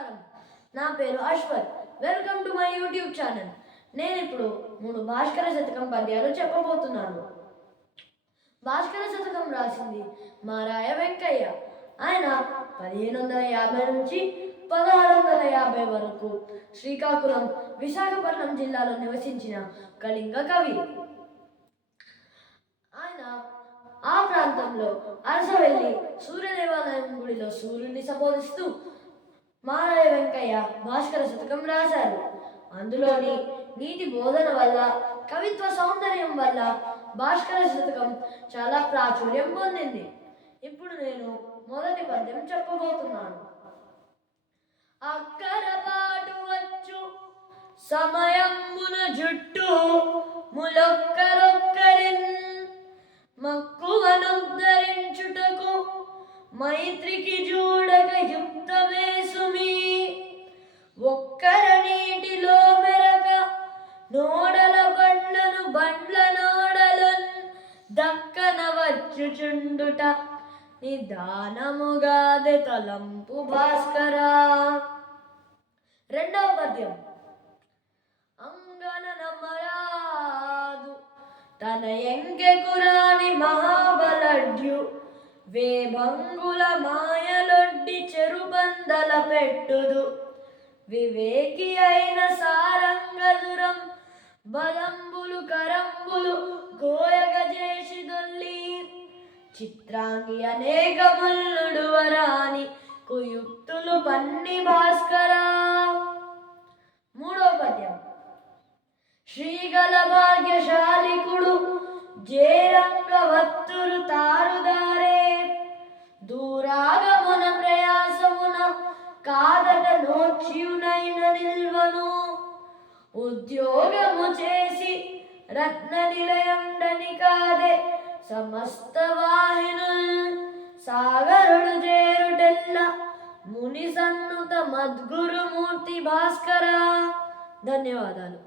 నమస్కారం, నా పేరు Ashwath. Welcome to my YouTube channel. నేను ఇప్పుడు 3 భాస్కర శతకం పద్యాలు చెప్పబోతున్నాను. భాస్కర శతకం రాసింది మారాయ వెంకయ్య. ఆయన 1550 నుంచి 1650 వరకు శ్రీకాకుళం, విశాఖపట్నం జిల్లాలో నివసించిన కళింగ కవి. ఆయన ఆ ప్రాంతంలో అరసవెల్లి సూర్యదేవాలయం గుడిలో సూర్యుడిని సంబోధిస్తూ మారాయ వెంకయ్య భాస్కర శతకం రాశారు. అందులోని నీటి బోధన వల్ల, కవిత్వ సౌందర్యం వల్ల భాస్కర శతకం చాలా ప్రాచుర్యం పొందింది. ఇప్పుడు నేను మొదటి పద్యం చెప్పబోతున్నాను. అక్కరపాటు వచ్చు సమయమున జుట్టు ములొక్కరొక్కరిన్ మక్కువనుద్ధరించుటకు మైత్రికి జూడక యుక్తమే సుమి. ఒక్కర నీటిలో మెరక నోడల బండ్ల నోడలున్ దక్కన వచ్చుచుండుట నిదానముగాదె తలంపు భాస్కరా. రెండవ పద్యం. అంగనమరాదు తన ఎంకెకురాని మహాబలడ్యు వేభంగుల మాయలొడ్డి చెరుబందల పెట్టుదు. వివేకి అయిన సారంగదురం బలంబులు కరంబులు గోయగ చేసి దొల్లి. చిత్రాంగి అనేక ముల్లుడు వరాని కుయుక్తులు పన్ని భాస్కరా. మూడో పద్యం. శ్రీగల భాగ్యశాలికుడు జేరంగవత్తులు తారుదారే. దూరాగమున ప్రయాసమున కాదట నోచ్యునైన నిల్వను. ఉద్యోగము చేసి రత్న నిలయండని కాదే సమస్త వాహినుల్. సాగరుడు చేరుటెల్ల ముని సన్నుత మద్గురుమూర్తి భాస్కరా. ధన్యవాదాలు.